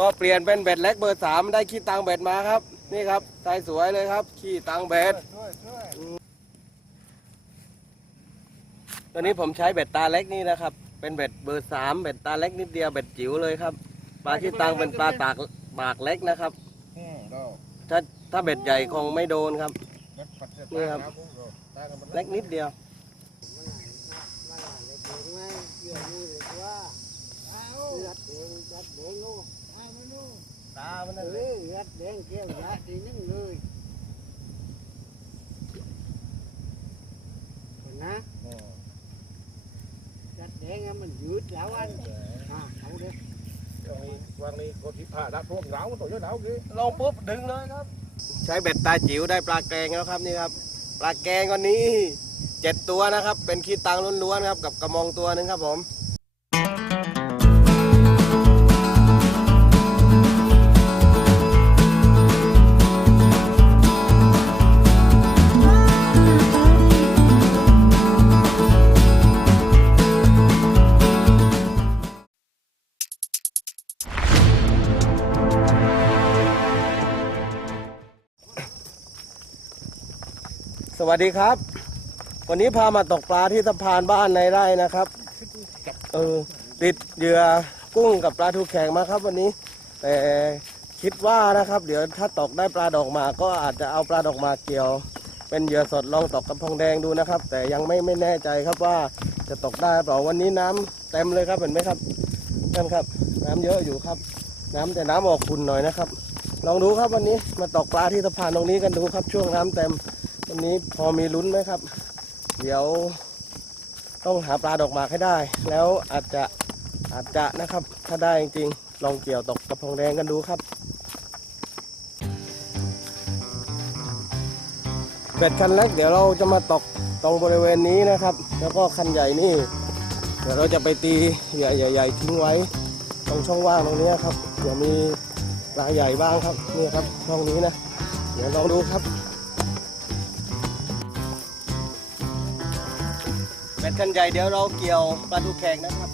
พอเปลี่ยนเป็นเบ็ดเล็กเบอร์สามได้ขี้ตังเบ็ดมาครับ นี่ครับใส่สวยเลยครับ ขี้ตังเบ็ดช่วยช่วยตอนนี้ผมใช้เบ็ดตาเล็กนี่นะครับ เป็นเบ็ดเบอร์สามเบ็ดตาเล็กนิดเดียวเบ็ดจิ๋วเลยครับปลาขี้ตังเป็นปลาตากปากเล็กนะครับถ้าถ้าเบ็ดใหญ่คงไม่โดนครับเล็กปัดเสร็จนี่ครับแล้วพวกเราตายกันหมดเล็กนิดเดียว ตามันนั่นเอเลยอรัดแดงแก้วยาตีนึงเลยเห็นนะอืมรัดแดงอะมันยืดแล้วอันอะเอาเด็กวางนี้วางนี้กดที่ผ้าดักพวกหนาตัวเยอะหนากี้ลงปุ๊บดึงเลยครับ ใช้เบ็ดตาจิ๋วได้ปลาแกงแล้วครับนี่ครับ ปลาแกงวันนี้เจ็ดตัวนะครับ เป็นขี้ตังล้วนๆครับ กับกระมองตัวหนึ่งครับผม วัสดีครับ วันนี้พามาตกปลาที่สะพานบ้านในไร่นะครับเออติดเหยื่อกุ้งกับปลาทูแข็งมาครับวันนี้ แต่คิดว่านะครับ เดี๋ยวถ้าตกได้ปลาดอกหมากก็อาจจะเอาปลาดอกหมากเกี่ยว เป็นเหยื่อสดลองตกกระพงแดงดูนะครับ แต่ยังไม่ไม่แน่ใจครับว่าจะตกได้เปล่าวันนี้น้ำเต็มเลยครับเห็นไหมครับนั่นครับ น้ำเยอะอยู่ครับ น้ำแต่น้ำออกขุ่นหน่อยนะครับ ลองดูครับวันนี้มาตกปลาที่สะพานตรงนี้กันดูครับช่วงน้ำเต็ม วันนี้พอมีลุ้นไหมครับ เดี๋ยวต้องหาปลาดอกหมากให้ได้ แล้วอาจจะอาจจะนะครับ ถ้าได้จริงๆลองเกี่ยวตกกระพงแดงกันดูครับเบ็ดคันเล็กเดี๋ยวเราจะมาตกตรงบริเวณนี้นะครับ แล้วก็คันใหญ่นี่ เดี๋ยวเราจะไปตีเหยื่อใหญ่ ๆ ทิ้งไว้ ตรงช่องว่างตรงนี้ครับเดี๋ยวมีปลาใหญ่บ้างครับนี่ครับช่องนี้นะ เดี๋ยวลองดูครับ เม็ดคันใหญ่เดี๋ยวเราเกี่ยวปลาทูแขกนะครับ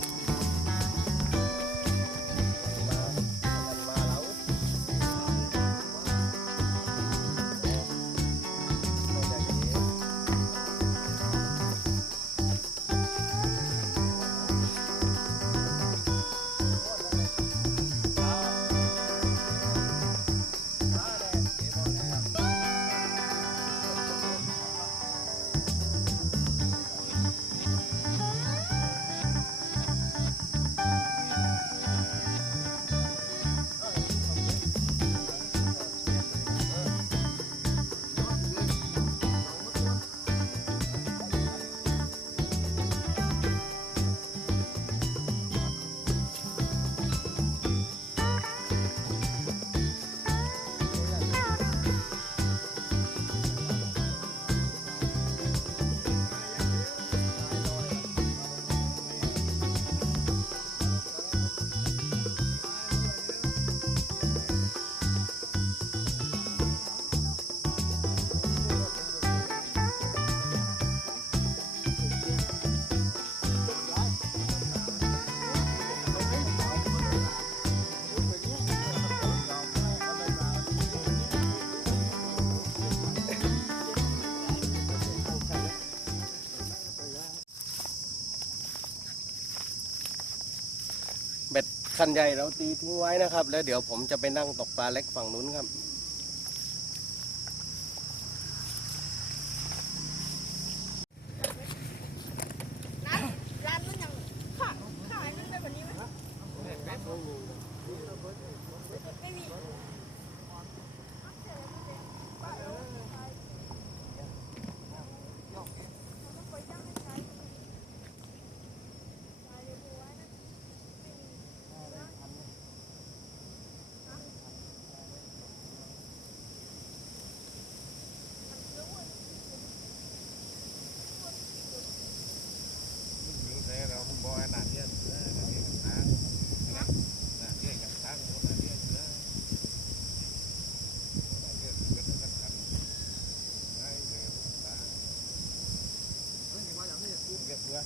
คันใหญ่เราตีทิ้งไว้นะครับ แล้วเดี๋ยวผมจะไปนั่งตกปลาเล็กฝั่งนู้นครับ ร้านมันยังขายขายมันไปกว่านี้ไหมไม่มี เราบอกให้หนาเนี่ยเสือหนาเนี่ยกับทางนะหนาเนี่ยกับทางหมดหนาเนี่ยเสือหนาเนี่ยเสือกันกันกันได้เลยตาเฮ้ยมาอย่างนี้กูเก็บเสือ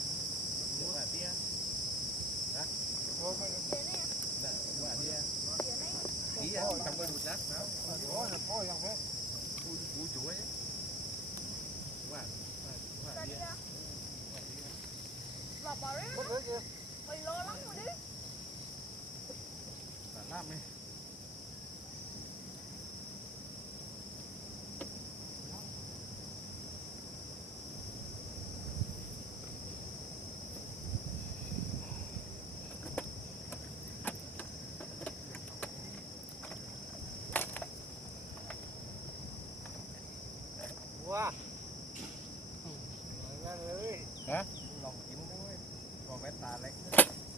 เสือมาเตี้ยนะโอ้ไม่ได้ว่าเตี้ย ทำกันดูจักนะ โอ้ยโอ้ยยังไง กูกูช่วยว่าว่าว่า Tadi เดี๋ยว ya. Berapa hari? พูดเลยเจ้ Mày lo lắm rồi đi. แต่น้ำไหม ว้านั่นเลย ลองกินด้วยพอแม่ตาเล็ก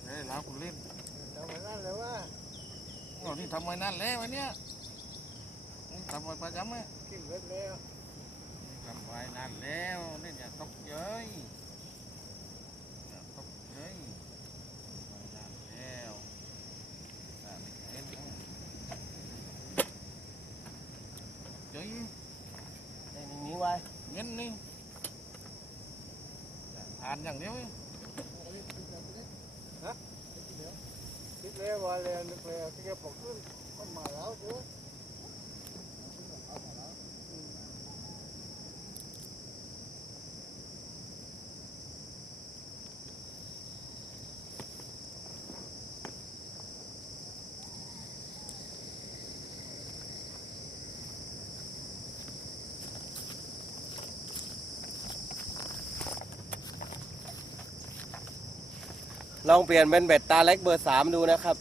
เฮ้ยแล้วกูเล่น ทำไมนั่นเลยว่า อ๋อนี่ทำไว้นั่นแล้ววันเนี้ยนี่ทำไว้ประจำไหมกินเล็กแล้วทำไว้นั่นแล้วนี่อย่าตกเย้ยอย่าตกเย้ยทำไว้นั่นแล้วนั่นเห็นไหมเย้ยในนี้ไว้เงินนี่อ่านอย่างเดียวเอง คิดแล้วว่า แล้วนึกแล้วที่จะปกขึ้นก็มาแล้วเจ้ลองเปลี่ยนเป็นเบ็ดตาเล็กเบอร์สามดูนะครับ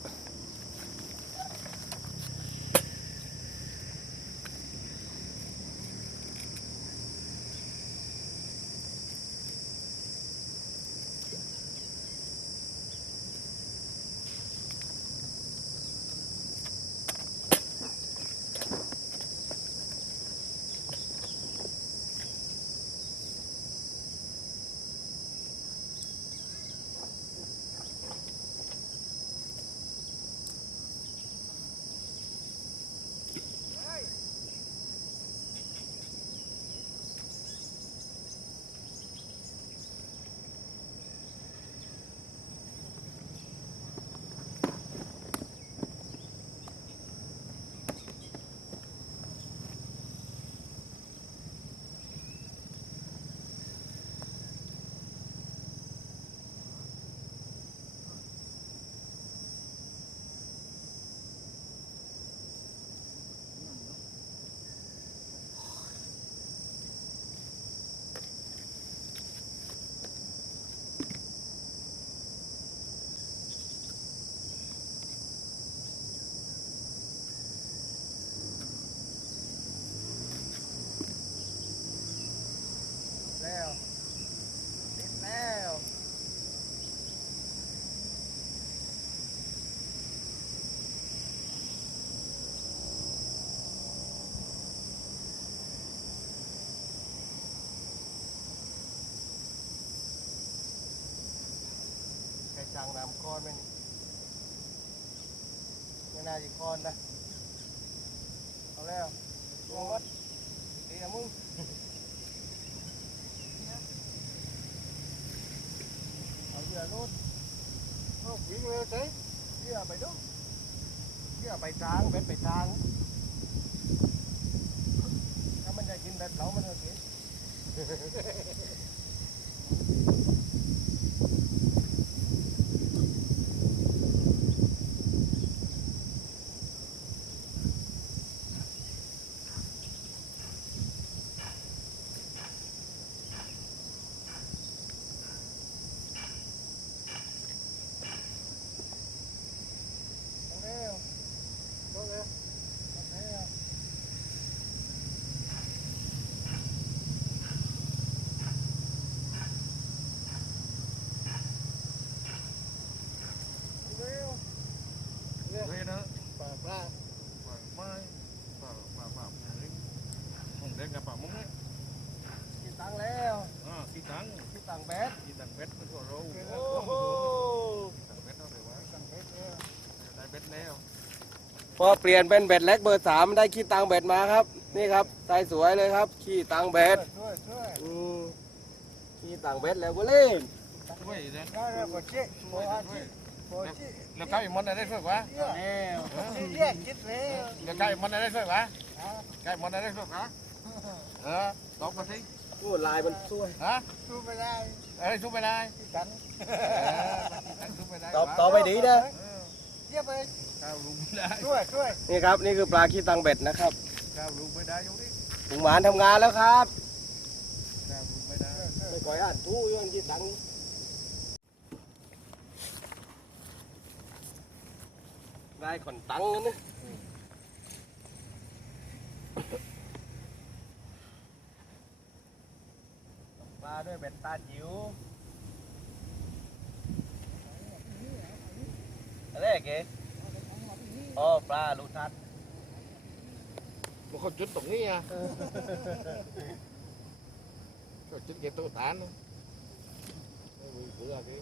อนไหมนี่ไม่น่าจะคอนนะเอาแล้วลงวัดเดี๋ยวมึงเอาเหยื่อรูดเอาวิ่งเลยใช่เหยื่อไปดูเหยื่อไปทางเบ็ดไปทาง ถ้ามันจะกินเบ็ดเรามันจะกินเอาเร็ว ก็เลย เอาเร็วเอาเร็ว เรียก เฮ้ยนะ ปลาปลา ปากไม้ปากปากปากเฮ้ยมึงเล่นกับปากมึงเนี่ย กินตังค์แล้ว อ่ากี่ตังค์ กินตังค์เบ็ด กี่ตังค์เบ็ดมันก็รู้ โอ้โห ตังค์เบ็ดเท่าไหร่วะ สั่งเล็กแล้ว ได้เบ็ดแล้ว พอเปลี่ยนเป็นเบ็ดเล็กเบอร์สามได้ขี้ตังเบ็ดมาครับ นี่ครับใส่สวยเลยครับ ขี้ตังเบ็ดช่วยช่วยอืมขี้ตังเบ็ดแล้วก็เล่นช่วยนะได้แล้วก็เจ๊โมช่วยอาช่วชียโอ้ยชิแล้วไก่มันอะไรช่วยวะเแล้วชิเรียกคิดแล้วแล้วไก่มันอะไรช่วยวะไก่มันอะไรช่วยวะเออตอบมาสิโอ้ลายมันสวยฮะสู้ไม่ได้อะไรสู้ไม่ได้ที่กันเออสู้ไม่ได้ตอบตอบไปดีนะเออเยี่ยมไป ข้าวลุงไม่ได้ช่วยช่วยนี่ครับนี่คือปลาขี้ตังเบ็ดนะครับข้าวลุงไม่ได้อยู่นี่ถุงหมานทำงานแล้วครับข้าวลุงไม่ได้ไม่ก่อยอ่านทู่ยังขี้ตังได้ขนตังกันนะปลาด้วยเบ็ดตาจิ๋วอะไรเก๋ อ๋อปลาลูกทัดมันเขาจุดตรงนี้อะก็จุดเกี่ยวตัวฐานนะไม่มีเสือกี่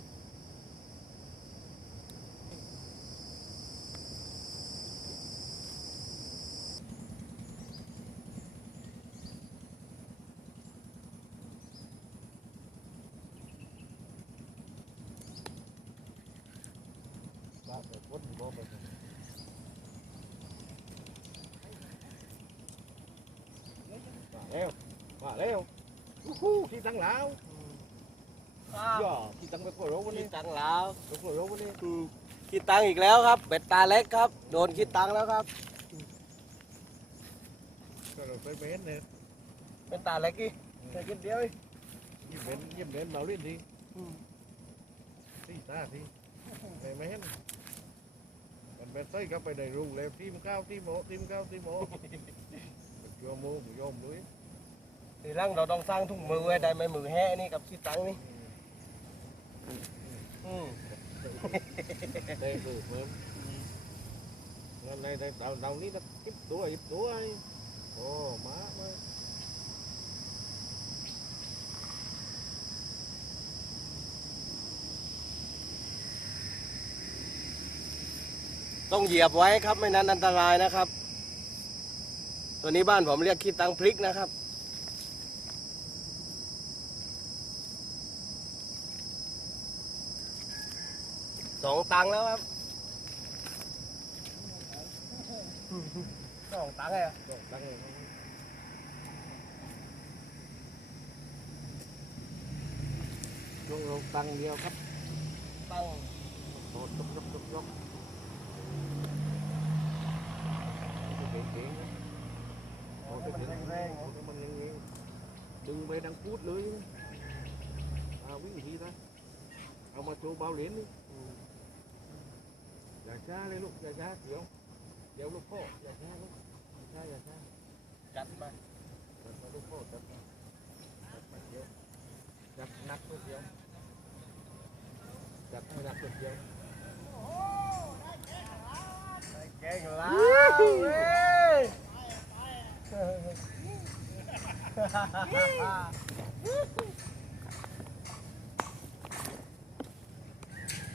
บ้าแต่คนบ่ไปมาแล้วมา แล้วอู้หูที่ตั้งแล้วย่อที่ตั้งไปโคโรวันขี้นี้ตังแล้วไปโคโรวันนี้อืมขี้ตังอีกแล้วครับ เบ็ดตาเล็กครับ โดนขี้ตังแล้วครับก็เราไปเบนเนี่ยเป็นตาเล็กอีกแค่กินเดียวอีกยิ้มเบนยิ้มเบนเบาลิ้นดีที่ตาที่ไปไม่เห็นมันเป็นไส้ก็ไปได้รู้เลยทีมข้าวทีมโมทีมข้าวทีมโมโยมโมโยมด้วย ทีหลังเราต้องสร้างถุงมือไว้ได้ไหมมือแห้นี่กับขี้ตังนี่อืมได้ดูเพิ่มงั้นในในดาวดาวนี้นะยิบตัวยิบตัวไอ้โอ้มามาต้องเหยียบไว้ครับไม่นั้นอันตรายนะครับ ตัวนี้บ้านผมเรียกขี้ตังพริกนะครับ สองตังค์แล้วครับสองตังค์เลยอะต้องตั้งเลยลงลงตังเดียวครับตังค์โดดยกยกยกยกเก่งเก่งนะโอ้ยมันเก่งแรงๆโอ้นะยมันยังไงดึงไปดังพูดเลยเอาวิ่งทีนะเอามาโชว์เบาเหรียญนี่ อย่าช้าเลยลูกอย่าช้าเดี๋ยวเดี๋ยวลูกพ่ออย่าช้าลูกอย่าช้าอย่าช้าจัดไปจับมาลูกพ่อจับมาจับมาเดียวจับหนักลูกเดียวจับให้หนักลูกเดียวแกงแล้วเว้ย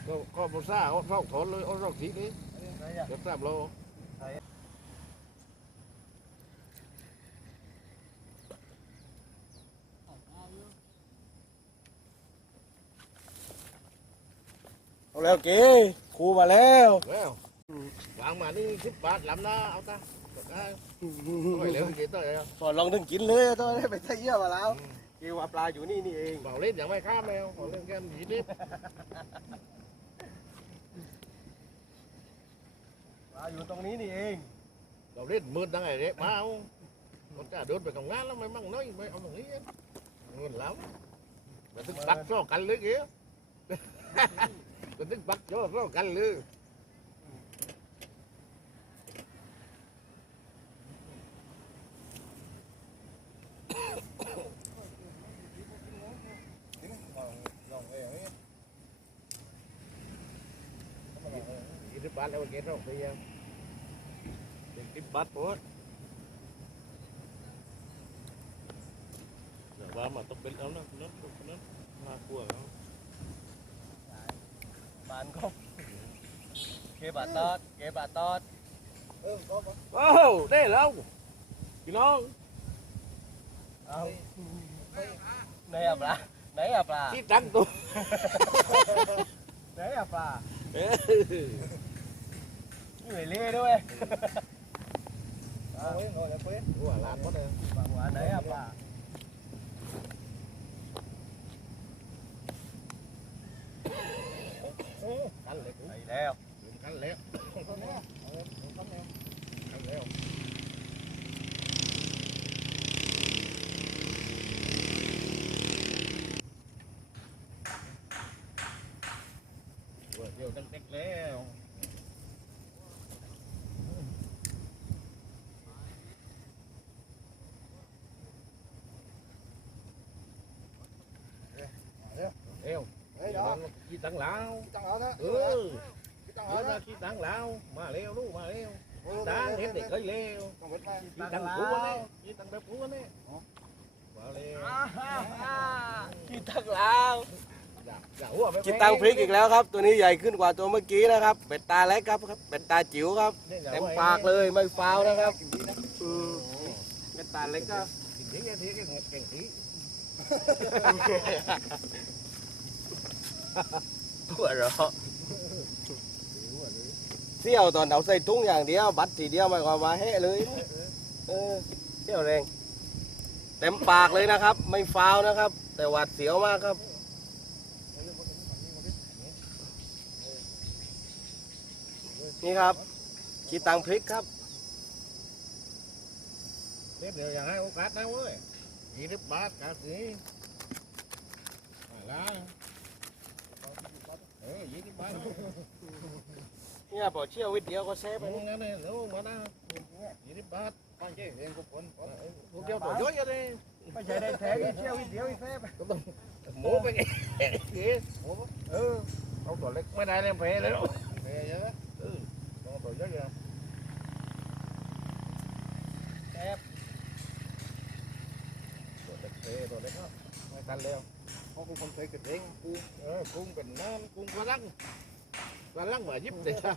ก็ก็บซ่าเอารอกถอนเลยเอารอกทีนี้เดี๋ยวสามโลเอาแล้วเก๋ครูมาแล้วแล้ววางมานี่สิบบาทลำนะเอาตาได้ไม่เหลือกี่ตัวเลยก่อนลองถึงกินเลยตัวนี้ไปเที่ยวมาแล้วเกว่าปลาอยู่นี่นี่เองเบาเล่นอย่างไม่ข้ามแล้วเบาเล่นแค่ยี่นิด ปลาอยู่ตรงนี้นี่เองเบาเล่นมืดตั้งไงเด็กมาเอาคนกล้าเดินไปทำงานแล้วไม่มั่งน้อยไม่เอาตรงนี้เงินแล้วแต่ตึกปักโซ่กันเลยเกี้ยแต่ตึกปักโซ่กันเลยยี่สิบบาทแล้วเกตเราไปยัง เป็นสิบบาทหมดเดี๋ยวว่ามาต้องเป็นเอานะนั่นนั่นน่ากลัวเอาปานก็เก็ บาตอดเก็บาตอด เออก็บอก โอ้ได้แล้วพี่น้อง เอาไหนอะปลาไหนอะปลา ที่ตั้งตัว ไหนอะปลา เออ นี่ไม่เล่ด้วย เอาไว้หน่อยเพื่อนหัวลานหมดเลย ปลาหวานไหนอะปลา กันเลย ไปแล้ว กันแล้วกันแล้วกันแล้วเดี๋ยวตั้งเต็กแล้ว เอว เฮ้ยเดี๋ ยวขี้ตังลาวจังเอาเถอะเออจังเอเอาอเถอะขี้ตังลาวมาเร็วลูกมาเร็วตังเห็นเด็กเคยเร็วต้องหมดไปขี้ตังผัวเนี่ยขี้ตังแบบผัวเนี่ยมาเร็วกินตังลาวอย่าอย่าหัวไปกินตังพริกอีกแล้วครับ ตัวนี้ใหญ่ขึ้นกว่าตัวเมื่อกี้นะครับ เป็นตาเล็กครับครับ เป็นตาจิ๋วครับเต็มปากเลยไม่ฟาวนะครับอืมเป็นตาเล็กก็กินเทียเทียเก่งที หัวเราะเที่ยวตอนเอาใส่ถุงอย่างเดียว บัตรทีเดียวหมายความว่าแห่เลยเออเที่ยวแรงเต็มปากเลยนะครับ ไม่ฟาวนะครับ แต่หวาดเสียวมากครับนี่ครับกีตังพริกครับเดี๋ยวเดี๋ยวอย่างให้โอกาสนะเว้ยยี่สิบบาทกาสีมาละเออยี่สิบบาทเนี่ยพอเชี่ยววิทย์เดียวก็เซฟไปไปนี่นี่งั้นเลยเดี๋ยว มานะยี่สิบบาทปั้นเจ๊เองก็ผลพวกเดียวตัวย่อยเลยไม่ใช่ได้แทงเชี่ยววิทย์เดียวอีเซฟหมูไปไงหมู เออเอาตัวเล็กไม่ได้เลยแพ้เลยเฮ้ยเยอะเออต้องตัวย่อยเลยแซฟตัวเล็กแพ้ตัวเล็กก็ไม่ทันแล้วเขาเป็นคนเคยเกิดเองกูเออกุ้งเป็นน้ำกุ้งกระลังกระลังมายิบแต่จ้า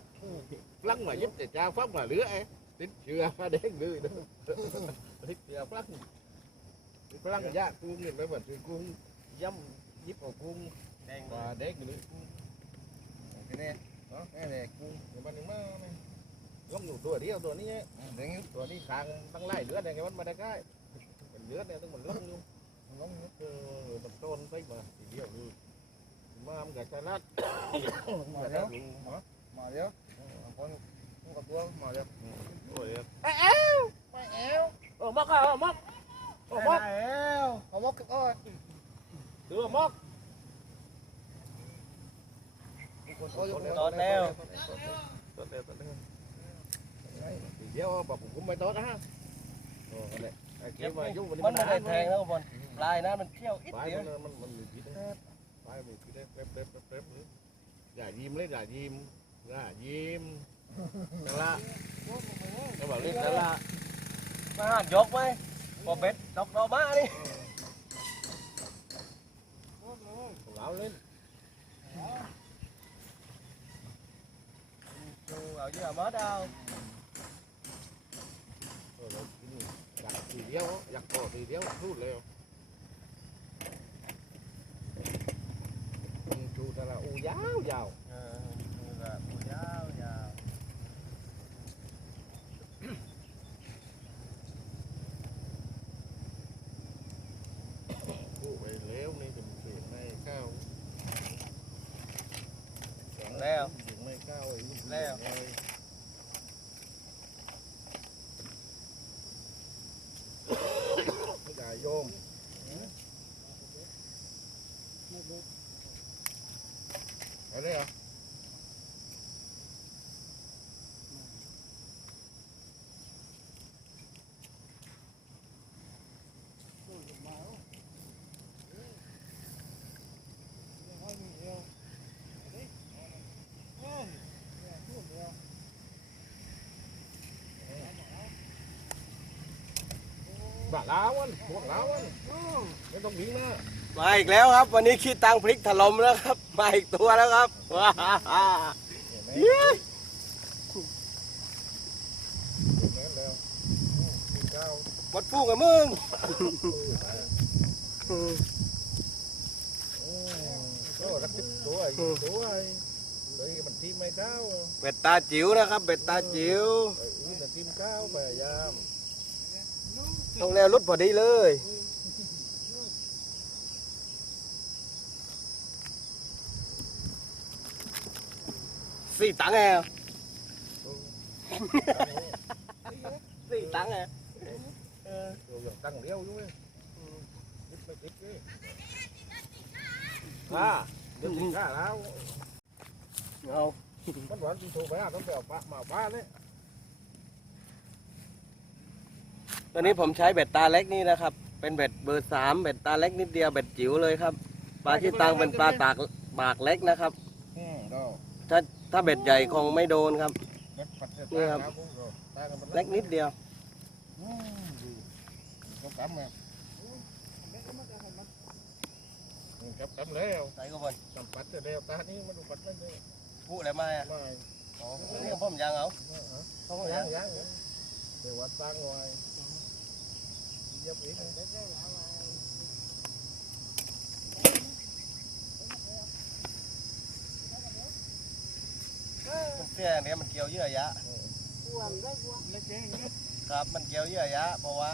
ลังมายิบแต่จ้าฟักมาเหลือไอ้ติดเชื้อมาเด้งเลยนะติดเชื้อฟักฟักยากุ้งเนี่ยไม่เหมือนกุ้งย่ำยิบเอากุ้งแดงมาเด้งเลยทีนี้เนาะนี่เลยกูเดี๋ยวมันยังมาล้มอยู่ตัวเดียวตัวนี้เด้งตัวนี้คางตั้งไล่เลือดเนี่ยมันมาได้ใกล้เป็นเลือดเนี่ยต้องมันล้มอยู่ น้องเออมันต้นไปมาทีเดียวเลยมามันกับกระลัดมาเดี๋ยวมาเดี๋ยวคนกับตัวมาเดี๋ยวโอ้ยไปเอวโอ้มอ กอะโอ้มอกโอ้มอกเอายนแล้วต้นเทีเดียวอกผมไม่ต้นนะฮะโอ้เดียไอ้เก็บมายนไม่ได้แทงแล้วลปลายนะมันเที่ยวอิดปลายเดียวมันมันมีพิษปลายมีพิษเล็บเล็บเล็บเล็บอย่ายิ้มเลยอย่ายิ้มอย่ายิ้มนั่นละก็บอกเล่นนั่นละมาหันยกไหมพอเบ็ดดอกดอกมานี่ lão lên เอาเยอะมาดาว rồi rồi giặt thì đeo giặt cỏ thì đeo rút leo chú ta là u giáo vào เออนี่แบบยาวยาว cụ về léo nên thì chuyện này cao แข็งแล้ว chuyện này cao rồi Leo. rồi cái gà vô ở đây à bà lão anh một lão anh cái tông biển đó มาอีกแล้วครับ วันนี้คิดตังพริกถล่มแล้วครับ มาอีกตัวแล้วครับว้าหมดฟูกับมึงเตัวรักติดตัวไอ้ตัวไอ้เลยมันทีมไม่เข้าเบ็ดตาจิ๋วนะครับ เบ็ดตาจิ๋วไอ้อุ้ยแต่ทีมเข้าพยายามต้องแล้วรุดพอดีเลย สี่ตังค์ไงสี่ตังค์ไงเออตัวอย่างตั้งเลี้ยวอยู่เว้ยติดไม่ติดเลยอ่าเดี๋ยวติดข้าแล้วเอามันหวานที่โทรไปอะต้องไปเอาปลามาปลาเลยตอนนี้ผมใช้เบ็ดตาเล็กนี่นะครับ เป็นเบ็ดเบอร์สามเบ็ดตาเล็กนิดเดียวเบ็ดจิ๋วเลยครับ ปลาที่ตังเป็นปลาตากปากเล็กนะครับอืมก็ ถ้าเบ็ดใหญ่คงไม่โดนครับเล็ดเสร็จนี่ครับแล้วตากันมันเล็กนิดเดียวครับกำแล้วใส่ก็บนกำปัดเสร็จแล้วตานี่มันดูปัดไม่ได้พูดอะไรมาอะไม่อ๋อนี่ผมยังเอาเขาก็ยังยังเดี๋ยววัดตั้งไว้ เสี้อเนี้ยมันเกี่ยวเยื่อยะพวงได้พวงครับมันเกี่ยวเยื่อยะ เพราะว่า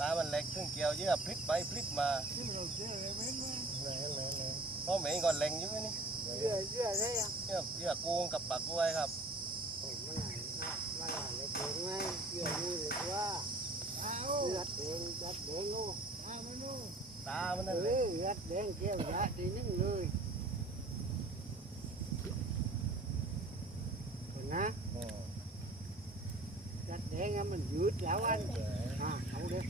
ตามันเล็กซึ่งเกี่ยวเยื่อพลิกไปพลิกมาเราเชื่อเลยไหมแน่แน่แน่เพราะเหม็นก่อนเล็งอยู่นี่เชื่อเชื่อได้ยังเยื่อเยื่อกูงกับปากกล้วยครับผมมันหนามันหนาเลยถึงไงเชื่อดูเลยว่าเลือดแดงเลือดแดงโน่อ้าไม่โน่ตามันนั่นเลยเลือดแดงเกี่ยวยาทีนึงเลยเห็นนะ อืม เลือด แดงอะมันยืดแล้วอันอ่าเอาเด็ก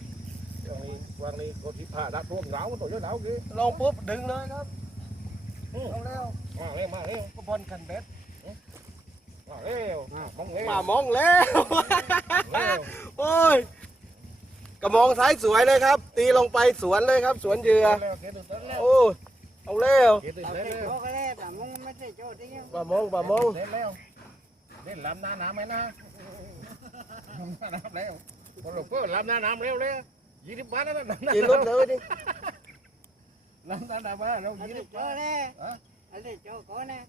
วันนี้วันนี้ก็ที่ผ่าดัดพวกเหงาตัวเยอะเหงากี่ลงปุ๊บดึงเลยครับเอาแล้วมาเร็วมาเร็วก็บอลคันเบ็ดมาเร็วมองเร็วมามองแล้วเร็วโอ้ยกระมองซ้ายสวยเลยครับ ตีลงไปสวนเลยครับ สวนเหยื่อเร็วเกตื่นเต้นแล้วโอ้เอาแล้วเกตื่นเอาเต้นเด็กแล้วโก็แล้วแต่มึงไม่ได้โจทย์ได้ยังปลามองปลามองเล่นแล้วเล่นลำหน้าน้ำไหมนะลำห น้าน้ำแล้วพอเราก็ลำหน้าน้ำเร็วเลยยี่สิบบาทแล้วนะลำหน้ากินรถเลยดิลำหน้าน้ำมาเราอันยี่นี้สิบโจบาททย์แน่อันนี้โจทย์ก่อนนะ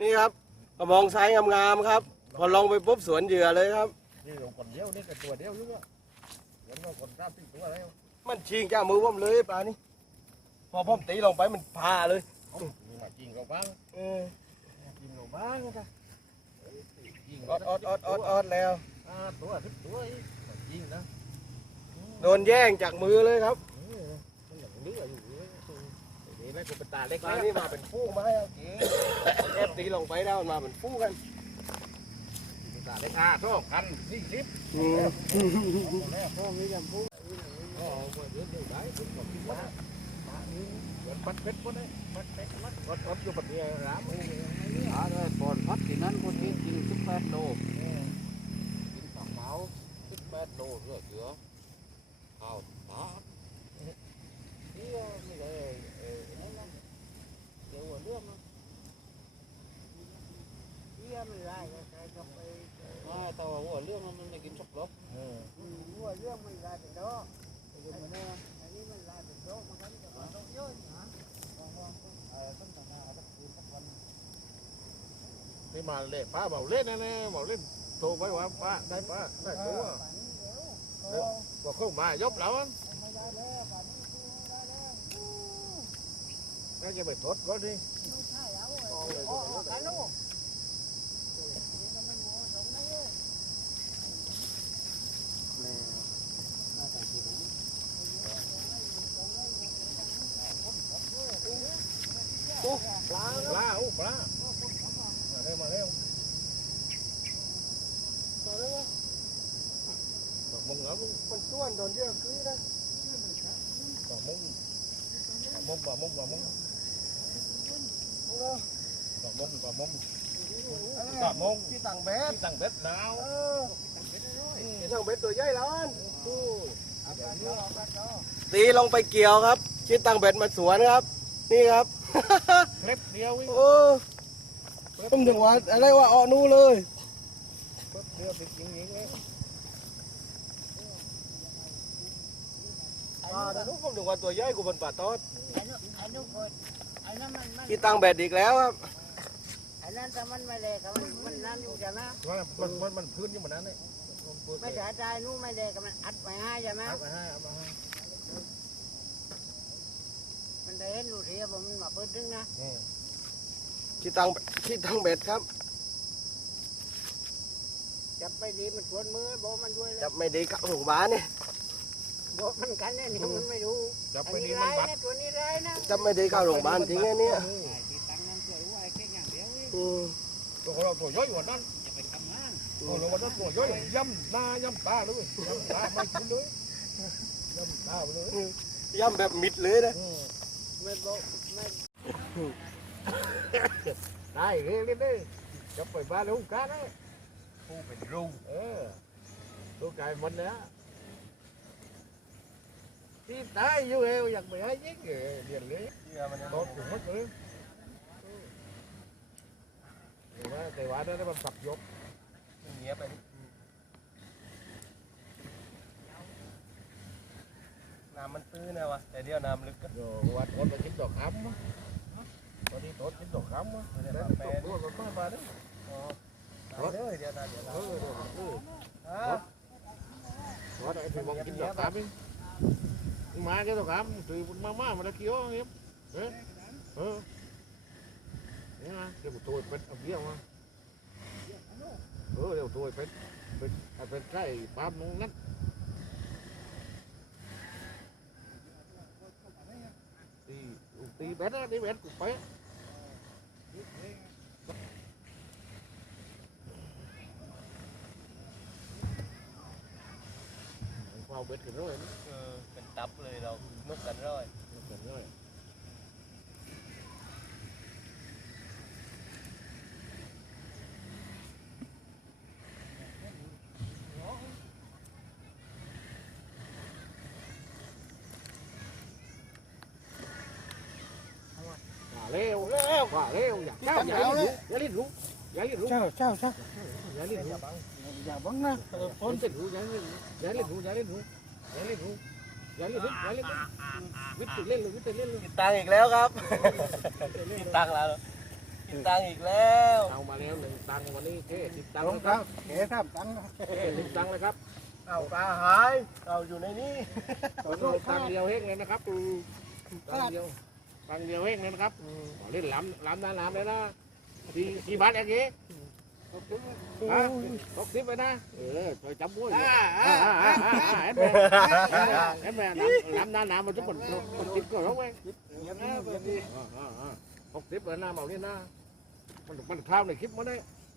นี่ครับกระมองซ้ายงามๆครับ พอลงไปปุ๊บสวนเหยื่อเลยครับนี่เราคนเดียวนี่กับตัวเดียวอยู่อะวันเราคนกล้าตีตัวแล้วมันชิงจากมือผมเลยปลานี่พอผมตีลงไปมันพาเลยนี่มาจริงเราบ้างเออจริงเราบ้างนะจริงออดออดออดออดออดแล้ว อ่าตัวทุกตัวอีกจริงนะโดนแย่งจากมือเลยครับมันอย่างนี้อยู่นี่นะกูเป็นตาเล็กปลานี่มาเป็นฟูกมาให้เอาเก๋แอบตีลงไปแล้วมันมาเป็นฟูกกันตาเล็กอะโซ่กันนี่คลิปอืมแล้วพ่อมีอย่างพูอ๋อเดี๋ยวเดี๋ยวได้ผมก็คิดว่าเหมือนปัดเป็ดคนนี้ปัดเป็ดมัดปัดปัดอยู่ปัดเนี่ยร้าน à rồi còn phát thì nó có chỉ chỉ chút bát đồ กินฝังเมา สิบแปดโลเรื่อยเสือเอาตานี่ไม่ได้เออนั่นนั่นเดี๋ยวเรื่อง kia mình lại cái cái cái cái มาแต่ว่าหัวเรื่องมันไม่กินช็อกโลต mua riêng mình lại từ đó thì mình nè anh ấy mình lại từ đó mà cái cái nó không nhớ hả ที่มาเล่ป้าเบาเล่นแน่ๆเบาเล่นโทรไปว่ บอกเข้ามายบแล้วน่าจะไปทดก็ดิ Ồ, cái lô ปลาปลาอู้ปลามาเร็วมาเร็วบอกมึงเหรอมึง มันส่วนโดนเยื่อคือนะ บอกมึงบอก มึงบอกมึงบอกมึงบอกมึงบอกมึงบอกมึงที่ต่างเบ็ดที่ตั้งเบ็ดแล้วที่ต่างเบ็ดตัวใหญ่แล้วอันตีลงไปเกี่ยวครับชิดต่างเบ็ดมาสวนครับ นี่ครับคลิปเดียววิ่งโอ้ผมถึงว่าอะไรว่าออนูเลยคลิปเดียวติดยิงยิงเลยอ่าแต่นู้นผมถึงว่าตัวใหญ่กูเป็นป่าตอด anh nó anh nó coi ไอ้นั่นมันมันที่ตั้งเบ็ดอีกแล้วครับไอ้นั่นแต่มันไม่เล็กอะมันมันนั่นอยู่ใช่ไหมว่ามันมันมันพื้นอยู่เหมือนนั้นเลยไม่ได้ใจนู้ไม่เล็กอะมันอัดไปให้ใช่ไหมเอาไปให้เอามาให้มันได้เห็นดูเรียบมันมาเปิดดึงนะอืมที่ตั้งที่ตั้งเบ็ดครับจับไปดีมันชวนมือบอกมันด้วยเลยจับไม่ดีครับหงบ้านนี่ บอกมันกันเนี่ยนี่มันไม่รู้จับอันไปนี้ดีมันร้ายบัดนะตัวนี้ร้ายนะจับไม่ดีเข้าโรงพยาบาลจริงไงเนี่ยที่ตังนั้นสวยว่าไอ้แค่อย่างเดียวนี่อืมตัวเราตัวย่อยกว่านั้นจะไปทำงานตัวเราวันนั้นตัวย่อยย่ำหน้าย่ำตาเลยย่ำตาไม่คุ้นเลยย่ำตาไปเลยย่ำแบบมิดเลยนะอืมไม่บอกไม่ได้เรื่องนี้ดิจับไปบ้านลูกกันนะผู้เป็นลุงเออลูกชายมันนะ ที่ตายอยู่เอวอยากไปให้ยิงเออเรียนเลยโดนถึง mất เลยแต่ว่าแต่ว่า đó nó bằng tập dục เงี้ยไปน้ำมันตื้นนะวะแต่เดี๋ยวน้ำลึกก็ rồi qua con là chín đọt ấm á con đi tốt chín đọt ấm á để nó tốt luôn nó có ba đấy เดี๋ยวเดี๋ยวน้ำเดี๋ยวน้ ừ ừ ừ ำ đó đây thì mong chín đọt ấm đi nhưng mà cái đọt ấm thì má má mà nó kêu em ừ ừ Đấy mà, cái của tôi bên ở kia mà ừ đều tôi bên bên à, bên cái bám nó nát thì thì bé đó đi bé cũng bé vào bếp cái rồi เออเป็นตับเลยเรานกกันร้อย cái rồi quả leo quả leo dạ cao dạ lên rú dạ lên rú dạ lên rú เจ้าเจ้าเจ้า dạ lên rú อย่าบังนะ con tên rú dạ lên rú dạ lên rú dạ lên rú dạ lên rú dạ lên rú dạ lên rú vít từ lên luôn vít từ lên luôn ติดตังอีกแล้วครับติดตังแล้วติดตังอีกแล้วเอามาแล้วหนึ่งตังวันนี้เท่ติดตังลค์งนะคตัรับตังติดตังเลยครับเอาปลาหายเราอยู่ในนี้ตังค์ตังเดียวเฮงเลยนะครับตังเดียวตังเดียวเฮงเลยนะครับเล่นล้ำล้ำน้ำล้ำเลยนะทีทีบาทเองกี้ ตกทิพย์ไปนะ เออช่วยจับมวยอ่าอ่าอ่าอ่าเห็นไหมเห็นไหมล้ำน้ำน้ำมันจะมันมันติดก็ร้องไว้ตกทิพย์ไปนะเมาเนี่ยนะมันมันข้าวในคลิปมันได้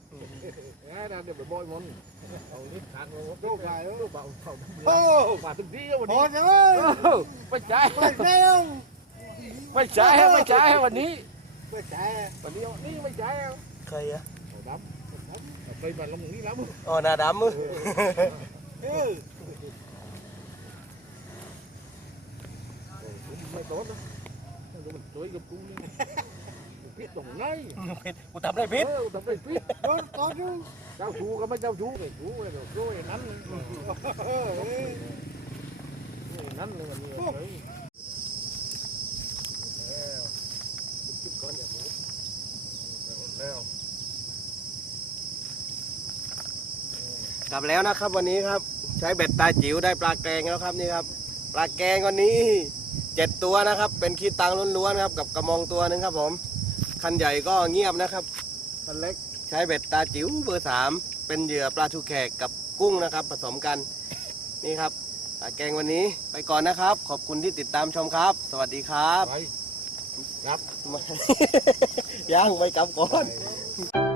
เอ้ยเดี๋ยวไปบ่อยมันเอาลิ้นทางลงดูไปเออเบาเบาโอ้มาถึงที่วันโหนี้ดจังเลยไม่ใช่เปิดเร็วไม่ใช่ไม่ใช่วันนี้ไม่ใช่วันนี้นี่ไม่ใช่ใครอะ ดำไปมาลงนี้แล้วมึงอ๋อหน้าดำมือไม่โต๊ดนะมันสวย กับกูนี่พิษตรงไหนกูทำได้พิษเออทำไมพิษโดนต่อดูเจ้าชูก็ไม่เจ้าชูไม่ชูไอ้เราชูไอ้นั้นนั้นเลยวันนี้แล้วจุดก่อนอย่างนี้แล้วกลับแล้วนะครับวันนี้ครับ ใช้เบ็ดตาจิ๋วได้ปลาแกงแล้วครับนี่ครับ ปลาแกงวันนี้เจ็ดตัวนะครับ เป็นขี้ตังล้วนๆครับกับกระมองตัวหนึงครับผมคันใหญ่ก็เงียบนะครับคันเล็กใช้เบ็ดตาจิ๋วเบอร์สามเป็นเหยื่อปลาทูแขกกับกุ้งนะครับ ผสมกันนี่ครับปลาแกงวันนี้ไปก่อนนะครับ ขอบคุณที่ติดตามชมครับ สวัสดีครับไปครับ ย่างไปกลับก่อนไป